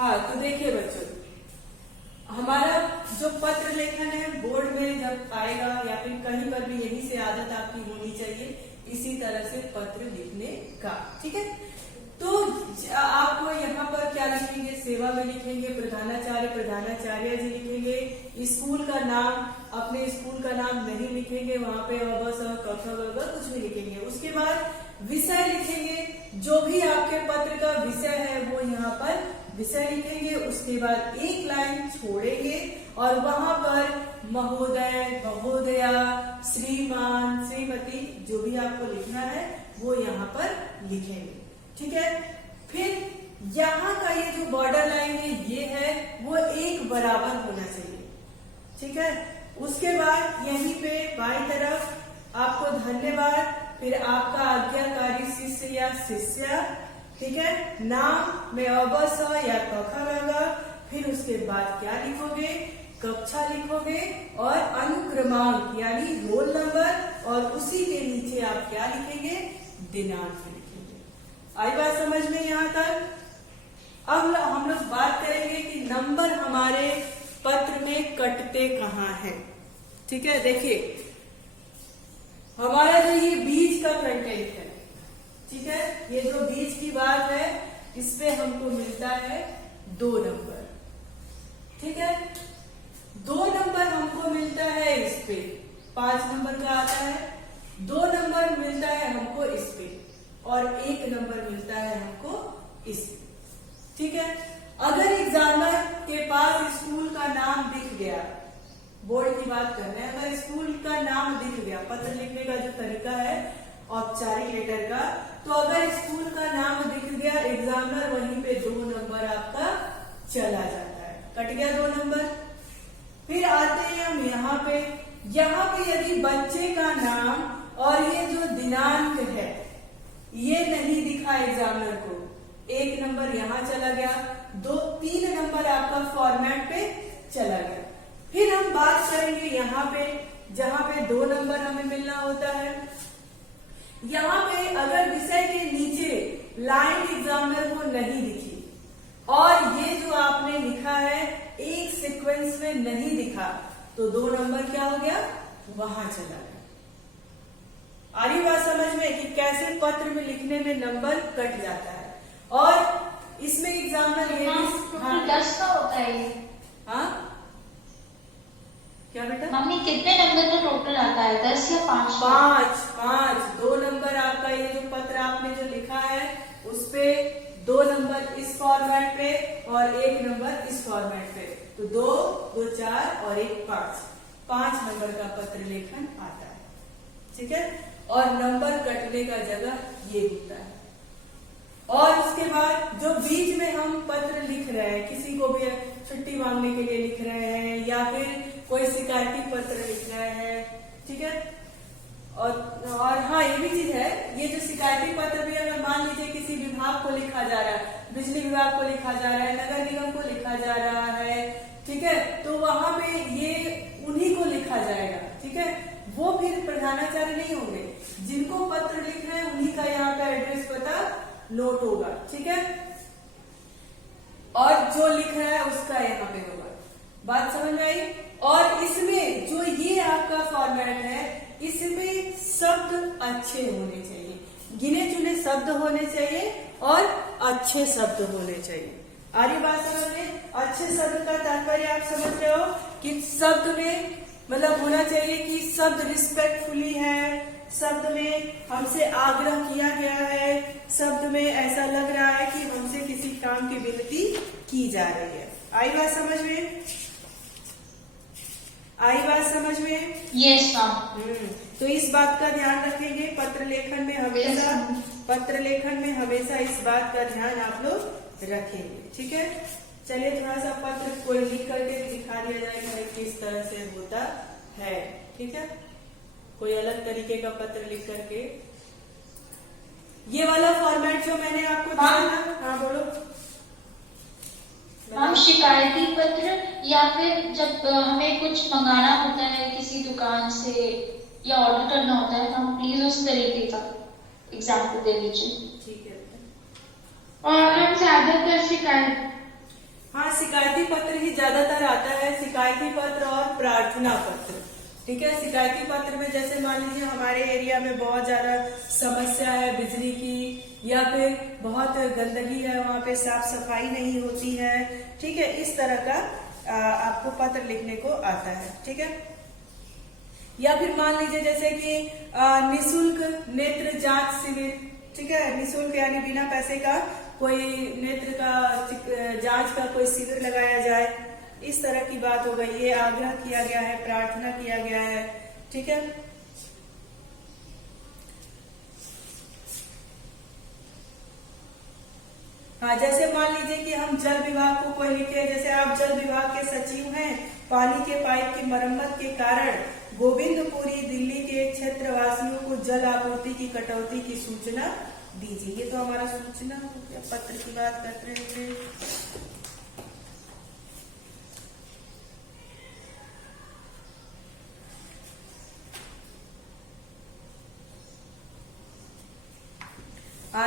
हाँ, तो देखिए बच्चों, हमारा जो पत्र लेखन है बोर्ड में जब आएगा या फिर कहीं पर भी यही से आदत आपकी होनी चाहिए इसी तरह से पत्र लिखने का। ठीक है, तो आपको यहाँ पर क्या लिखेंगे, सेवा में लिखेंगे, प्रधानाचार्य प्रधानाचार्य जी लिखेंगे, स्कूल का नाम, अपने स्कूल का नाम नहीं लिखेंगे, वहां पे अ स क ख ग घ कुछ भी लिखेंगे। उसके बाद विषय लिखेंगे, जो भी आपके पत्र का विषय है वो यहाँ पर विषय लिखेंगे। उसके बाद एक लाइन छोड़ेंगे और वहां पर महोदय महोदया श्रीमान श्रीमती जो भी आपको लिखना है वो यहाँ पर लिखेंगे। ठीक है, फिर यहाँ का ये जो बॉर्डर लाइन है ये है वो एक बराबर होना चाहिए। ठीक है, उसके बाद यहीं पे बाईं तरफ आपको धन्यवाद, फिर आपका आज्ञाकारी शिष्य या शिष्या। ठीक है, नाम में अ ब स या क ख ग घ, फिर उसके बाद क्या लिखोगे, कक्षा लिखोगे और अनुक्रमांक यानी रोल नंबर, और उसी के नीचे आप क्या लिखेंगे, दिनांक लिखेंगे। आई बात समझ में यहाँ तक? अब हम लोग बात करेंगे कि नंबर हमारे पत्र में कटते कहाँ हैं। ठीक है, देखिए हमारा जो ये बीच का कंटेंट है, ठीक है, ये जो बीच की बात है इस पे हमको मिलता है 2 नंबर। ठीक है, 2 नंबर हमको मिलता है इस पे, 5 नंबर का आता है, 2 नंबर मिलता है हमको इस पे और 1 नंबर मिलता है हमको इस पे। ठीक है, अगर एग्जामिनर के पास स्कूल का नाम दिख गया, बोर्ड की बात कर रहे हैं, अगर स्कूल का नाम दिख गया, पत्र लिखने का जो तरीका है औपचारिक लेटर का, तो अगर स्कूल का नाम दिख गया एग्जामिनर वहीं पे 2 नंबर आपका चला जाता है, कट गया 2 नंबर। फिर आते हैं हम यहाँ पे यदि बच्चे का नाम और ये जो दिनांक है ये नहीं दिखा एग्जामिनर को, 1 नंबर यहाँ चला गया, 3 नंबर आपका फॉर्मेट पे चला गया। फिर हम बात करेंगे यहाँ पे जहाँ पे 2 नंबर हमें मिलना होता है, यहाँ पे अगर विषय के नीचे लाइन एग्जामिनर को नहीं दिखी और ये जो आपने लिखा है एक सीक्वेंस में नहीं दिखा, तो 2 नंबर क्या हो गया, वहां चला गया। आ रही बात समझ में कि कैसे पत्र में लिखने में नंबर कट जाता है। और इसमें एग्जामिनर ये हाँ, 10 का होता है ये। हाँ क्या बेटा? मम्मी कितने नंबर का टोटल आता है, 10 या 5? 5। 2 नंबर आपका ये जो पत्र आपने जो लिखा है उस पे 2 नंबर इस फॉर्मेट पे और 1 नंबर इस फॉर्मेट पे, तो 2, 2 4 और 1 5 नंबर का पत्र लेखन आता है। ठीक है, और नंबर कटने का जगह ये होता है। और उसके बाद जो बीच में हम पत्र लिख रहे हैं, किसी को भी छुट्टी मांगने के लिए लिख रहे हैं या फिर कोई शिकायती पत्र लिख रहे हैं, ठीक है, और हाँ ये भी चीज है, ये जो शिकायती पत्र भी अगर मान लीजिए किसी विभाग को लिखा जा रहा है, बिजली विभाग को लिखा जा रहा है, नगर निगम को लिखा जा रहा है, ठीक है, तो वहां पे ये उन्हीं को लिखा जाएगा। ठीक है, वो फिर प्रधानाचार्य नहीं होंगे, जिनको पत्र लिखना है उन्हीं का यहाँ पे एड्रेस पता नोट होगा। ठीक है, और जो लिख रहा है उसका यहाँ पे होगा। बात समझ आई? और इसमें जो ये आपका फॉर्मेट है इसमें शब्द अच्छे होने चाहिए, गिने चुने शब्द होने चाहिए और अच्छे शब्द होने चाहिए। आरी बात समझ में? अच्छे शब्द का तात्पर्य आप समझ रहे हो कि शब्द में मतलब होना चाहिए कि शब्द रिस्पेक्टफुली है, शब्द में हमसे आग्रह किया गया है, शब्द में ऐसा लग रहा है कि हमसे किसी काम की विनती की जा रही है। आई बात समझ में? आई बात समझ में? Yes ma'am. तो इस बात का ध्यान रखेंगे, पत्र लेखन में हमेशा इस बात का ध्यान आप लोग रखेंगे। ठीक है, चलिए थोड़ा सा पत्र कोई लिख करके दिखा दिया जाएगा किस तरह से होता है। ठीक है, कोई अलग तरीके का पत्र लिख करके, ये वाला फॉर्मेट जो मैंने आपको दिया ना, हाँ बोलो। हम शिकायती पत्र या फिर जब हमें कुछ मंगाना होता है किसी दुकान से या ऑर्डर करना होता है, हम प्लीज उस तरीके का एग्जाम्पल दे लीजिए। ठीक है, और हम ज्यादातर हाँ, शिकायती पत्र ही ज्यादातर आता है, शिकायती पत्र और प्रार्थना पत्र। ठीक है, शिकायती पत्र में जैसे मान लीजिए हमारे एरिया में बहुत ज्यादा समस्या है बिजली की, या फिर बहुत गंदगी है, वहाँ पे साफ सफाई नहीं होती है। ठीक है, इस तरह का आपको पत्र लिखने को आता है। ठीक है, या फिर मान लीजिए जैसे कि निशुल्क नेत्र जांच शिविर। ठीक है, निशुल्क यानी बिना पैसे का कोई नेत्र का जांच का कोई शिविर लगाया जाए, इस तरह की बात हो गई। ये आग्रह किया गया है, प्रार्थना किया गया है। ठीक है, हाँ, जैसे मान लीजिए कि हम जल विभाग को कोई लिखे, जैसे आप जल विभाग के सचिव हैं, पानी के पाइप की मरम्मत के कारण गोविंदपुरी दिल्ली के क्षेत्रवासियों को जल आपूर्ति की कटौती की सूचना दीजिए। ये तो हमारा सूचना हो गया, पत्र की बात कर रहे थे।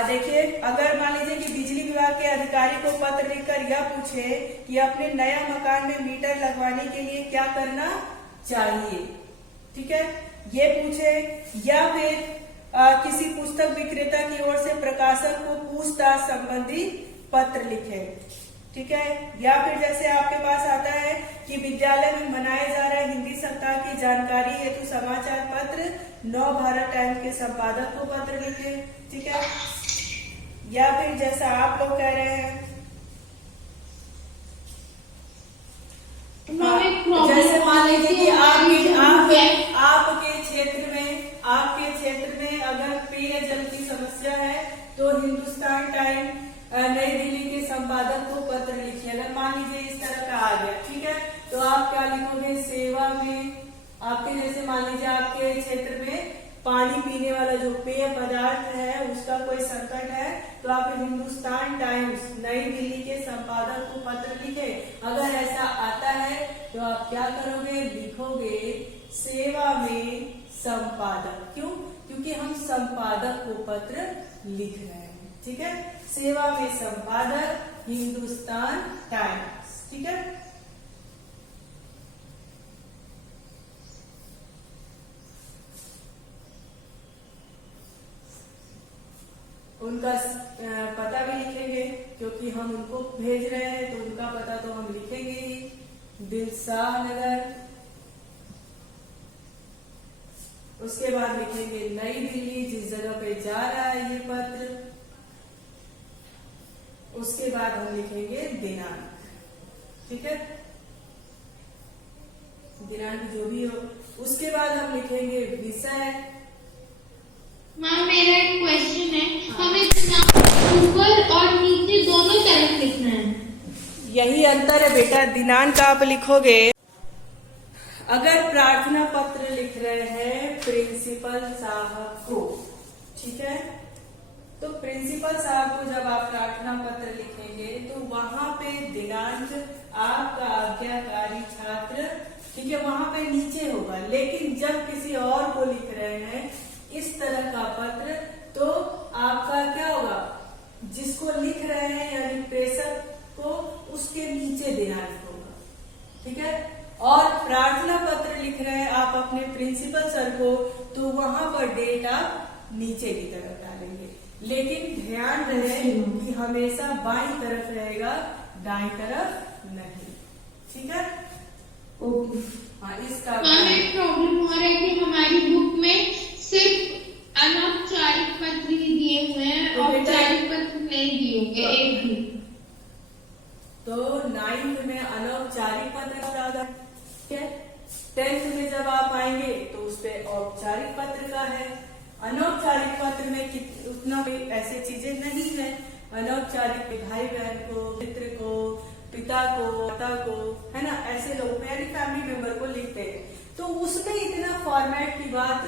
देखिए, अगर मान लीजिए कि बिजली विभाग के अधिकारी को पत्र लिखकर यह पूछे कि अपने नया मकान में मीटर लगवाने के लिए क्या करना चाहिए। ठीक है, ये पूछे, या फिर किसी पुस्तक विक्रेता की ओर से प्रकाशक को पूछताछ संबंधी पत्र लिखे। ठीक है, या फिर जैसे आपके पास आता है कि विद्यालय में मनाए जा रहे हिंदी सप्ताह की जानकारी हेतु समाचार पत्र नव भारत टाइम्स के संपादक को पत्र लिखे। ठीक है, या फिर जैसा आप लोग कह रहे हैं, जैसे मान लीजिए कि आपके क्षेत्र में अगर पेयजल की समस्या है तो हिंदुस्तान टाइम नई दिल्ली के संपादक को पत्र लिखिए। अगर मान लीजिए इस तरह का आ गया, ठीक है, तो आप क्या लिखोगे, सेवा में आपके जैसे मान लीजिए आपके क्षेत्र में पानी पीने वाला जो पेय पदार्थ है उसका कोई संकट है, तो आप हिंदुस्तान टाइम्स नई दिल्ली के संपादक को पत्र लिखे। अगर ऐसा आता है तो आप क्या करोगे, लिखोगे सेवा में संपादक। क्यों? क्योंकि हम संपादक को पत्र लिख रहे हैं। ठीक है, सेवा में संपादक हिंदुस्तान टाइम्स। ठीक है, उनका पता भी लिखेंगे क्योंकि हम उनको भेज रहे हैं, तो उनका पता तो हम लिखेंगे ही, दिलशाह नगर। उसके बाद लिखेंगे नई दिल्ली, जिस जगह पे जा रहा है ये पत्र। उसके बाद हम लिखेंगे दिनांक। ठीक है, दिनांक जो भी हो। उसके बाद हम लिखेंगे विषय। मैम, मेरा एक क्वेश्चन है, हमें ऊपर और नीचे दोनों तरफ लिखना है। यही अंतर है बेटा, दिनांक आप लिखोगे। अगर प्रार्थना पत्र लिख रहे हैं प्रिंसिपल साहब को, ठीक है, तो प्रिंसिपल साहब को जब आप प्रार्थना पत्र लिखेंगे तो वहां पे दिनांक आपका आज्ञाकारी छात्र, ठीक है, वहां पे नीचे होगा। लेकिन जब किसी और को लिख रहे हैं इस तरह का पत्र, तो आपका क्या होगा, जिसको लिख रहे हैं यानी प्रेषक को, उसके नीचे दिनांक होगा। ठीक है, और प्रार्थना पत्र लिख रहे हैं आप अपने प्रिंसिपल सर को, तो वहां पर डेट आप नीचे की तरफ डालेंगे। लेकिन ध्यान रहे कि हमेशा बाईं तरफ रहेगा, दाईं तरफ नहीं। ठीक है, ओके। हाँ, इसका एक प्रॉब्लम हो रहा है कि हमारी बुक में सिर्फ अनौपचारिक पत्र ही दिए हुए हैं, औपचारिक पत्र नहीं दिए होंगे एक भी। तो 9th में अनौपचारिक पत्र ज्यादा है, 10th में जब आप आएंगे तो उस पर औपचारिक पत्र का है। अनौपचारिक पत्र में उतना भी ऐसी चीजें नहीं है। अनौपचारिक भाई बहन को, मित्र को, पिता को, माता को, है ना, ऐसे लोग यानी फैमिली मेंबर को लिखते हैं, तो उसमें इतना फॉर्मेट की बात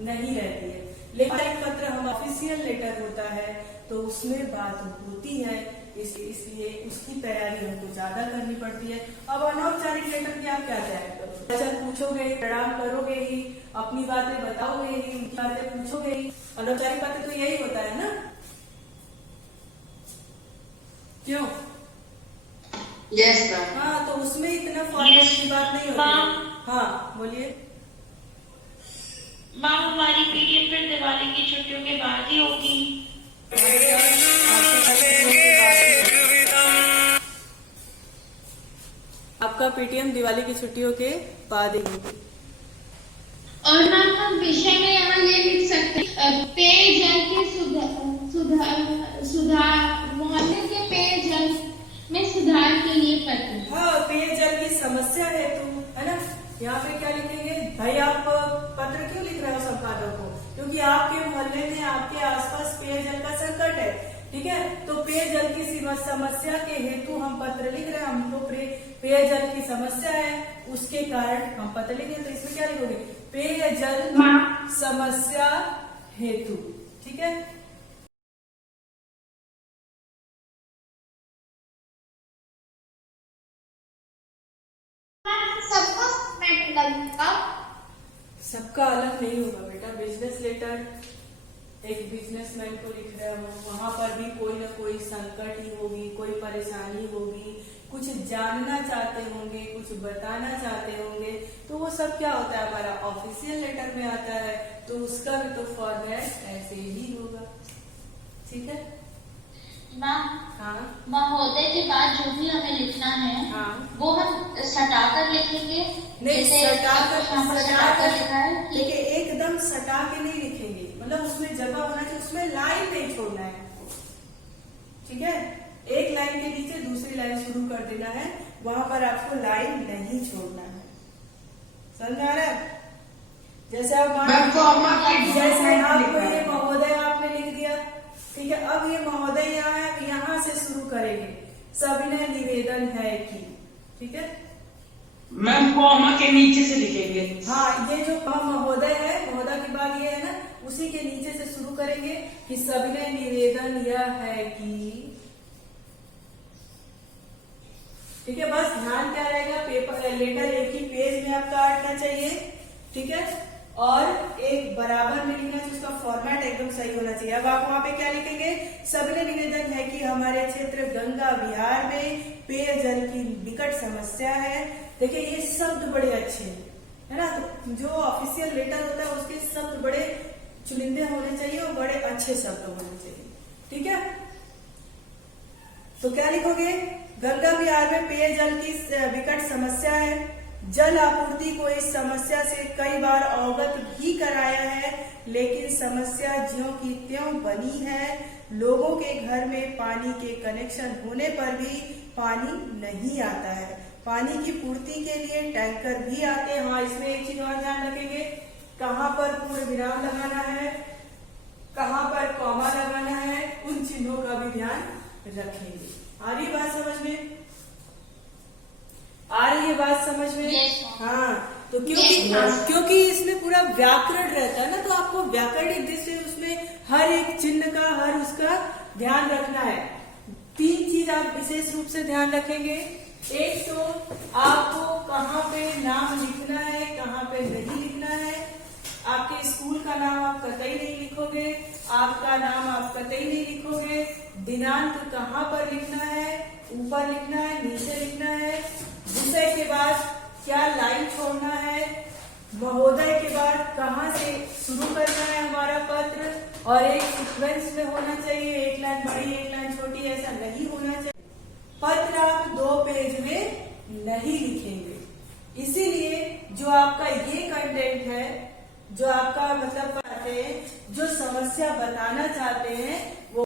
नहीं रहती है। लेकिन पत्र हम ऑफिशियल लेटर होता है तो उसमें बात होती है, इसलिए उसकी तैयारी हमको ज्यादा करनी पड़ती है। अब अनौपचारिक लेटर की आप क्या तैयारी करोगे, अच्छा पूछोगे, प्रणाम करोगे ही, अपनी बातें बताओगे ही, उनकी बातें पूछोगे ही। अनौपचारिक पत्र तो यही होता है ना, क्यों? Yes ma'am. हाँ, तो उसमें इतना फॉर्मेट की बात नहीं होती है। हाँ बोलिए। मैम हमारी पीरियड फिर दिवाली की छुट्टियों के बाद ही होगी। आपका पीटीएम दिवाली की छुट्टियों के बाद ही होगी। और मैम हम विषय में यहाँ ये लिख सकते हैं पेयजल के सुधार मोहल्ले के पेयजल में सुधार के लिए पत्र। हाँ, पेयजल की समस्या है है ना। यहाँ पे क्या लिखेंगे भाई, आप पत्र क्यों लिख रहे हो संपादक को? क्योंकि आपके मोहल्ले में आपके आसपास पेयजल का संकट है, ठीक है। तो पेयजल की समस्या के हेतु हम पत्र लिख रहे हैं। हमको पेयजल की समस्या है, उसके कारण हम पत्र लिखेंगे। तो इसमें क्या लिखोगे? पेयजल समस्या हेतु, ठीक है। सबका फॉर्मेट लगेगा? सबका अलग नहीं होगा बेटा। बिजनेस लेटर एक बिजनेसमैन को लिख रहे हो, वहां पर भी कोई ना कोई संकट ही होगी, कोई परेशानी होगी, कुछ जानना चाहते होंगे, कुछ बताना चाहते होंगे। तो वो सब क्या होता है, हमारा ऑफिशियल लेटर में आता है। तो उसका भी तो फॉर्मेट ऐसे ही होगा, ठीक है। मैम हाँ महोदय के बाद जो भी हमें लिखना है हाँ, वो हम सटाकर लिखेंगे। नहीं, जैसे सटाकर लिखा है कि देखिए, एकदम सटा के नहीं लिखेंगे। मतलब उसमें जगह होना चाहिए, उसमें लाइन नहीं छोड़ना है आपको, ठीक है। एक लाइन के नीचे दूसरी लाइन शुरू कर देना है, वहां पर आपको लाइन नहीं छोड़ना है। समझ में आ रहा है? जैसे आप जैसे आपको ये महोदय आपने लिख दिया, ठीक है। अब ये महोदय यहाँ है, यहाँ से शुरू करेंगे। सविनय निवेदन है कि, ठीक है मैम कॉमा के नीचे से लिखेंगे। हाँ, ये जो महोदय है, महोदय के बाद ये है ना, उसी के नीचे से शुरू करेंगे कि सविनय निवेदन यह है कि, ठीक है। बस ध्यान क्या रहेगा, पेपर लेटर एक ही पेज में आपका अटना चाहिए, ठीक है। और एक बराबर में लिखना चाहिए, उसका फॉर्मेट एकदम सही होना चाहिए। अब आप वहां पे क्या लिखेंगे? सविनय निवेदन है कि हमारे क्षेत्र गंगा विहार में पेयजल की विकट समस्या है। देखिए, ये शब्द बड़े अच्छे हैं, है ना। तो जो ऑफिशियल लेटर होता है उसके शब्द बड़े चुनिंदे होने चाहिए और बड़े अच्छे शब्द होने चाहिए, ठीक है। तो क्या लिखोगे? गंगा विहार में पेयजल की विकट समस्या है। जल आपूर्ति को इस समस्या से कई बार अवगत भी कराया है, लेकिन समस्या ज्यों की त्यों बनी है। लोगों के घर में पानी के कनेक्शन होने पर भी पानी नहीं आता है। पानी की पूर्ति के लिए टैंकर भी आते हैं। हाँ, इसमें एक चीज और ध्यान रखेंगे, कहाँ पर पूर्ण विराम लगाना है, कहाँ पर कॉमा लगाना है, उन चिन्हों का भी ध्यान रखेंगे। आ रही बात समझ में? आ रही है बात समझ में? Yes, हाँ, तो क्योंकि इसमें पूरा व्याकरण रहता है ना, तो आपको व्याकरणिक दृष्टि से उसमें हर एक चिन्ह का, हर उसका ध्यान रखना है। 3 चीज आप विशेष रूप से ध्यान रखेंगे। एक तो आपको कहाँ पे नाम लिखना है, कहाँ पे नहीं लिखना है। आपके स्कूल का नाम आप कतई नहीं लिखोगे, आपका नाम आप कतई नहीं लिखोगे। दिनांक कहाँ पर लिखना है, ऊपर लिखना है, नीचे लिखना है। विषय के बाद क्या लाइन छोड़ना है, महोदय के बाद कहाँ से शुरू करना है हमारा पत्र, और एक सीक्वेंस में होना चाहिए, एक लाइन बड़ी एक लाइन छोटी, ऐसा नहीं होना चाहिए। पत्र आप 2 पेज में नहीं लिखेंगे। इसीलिए जो आपका ये कंटेंट है, जो आपका मतलब जो समस्या बताना चाहते हैं,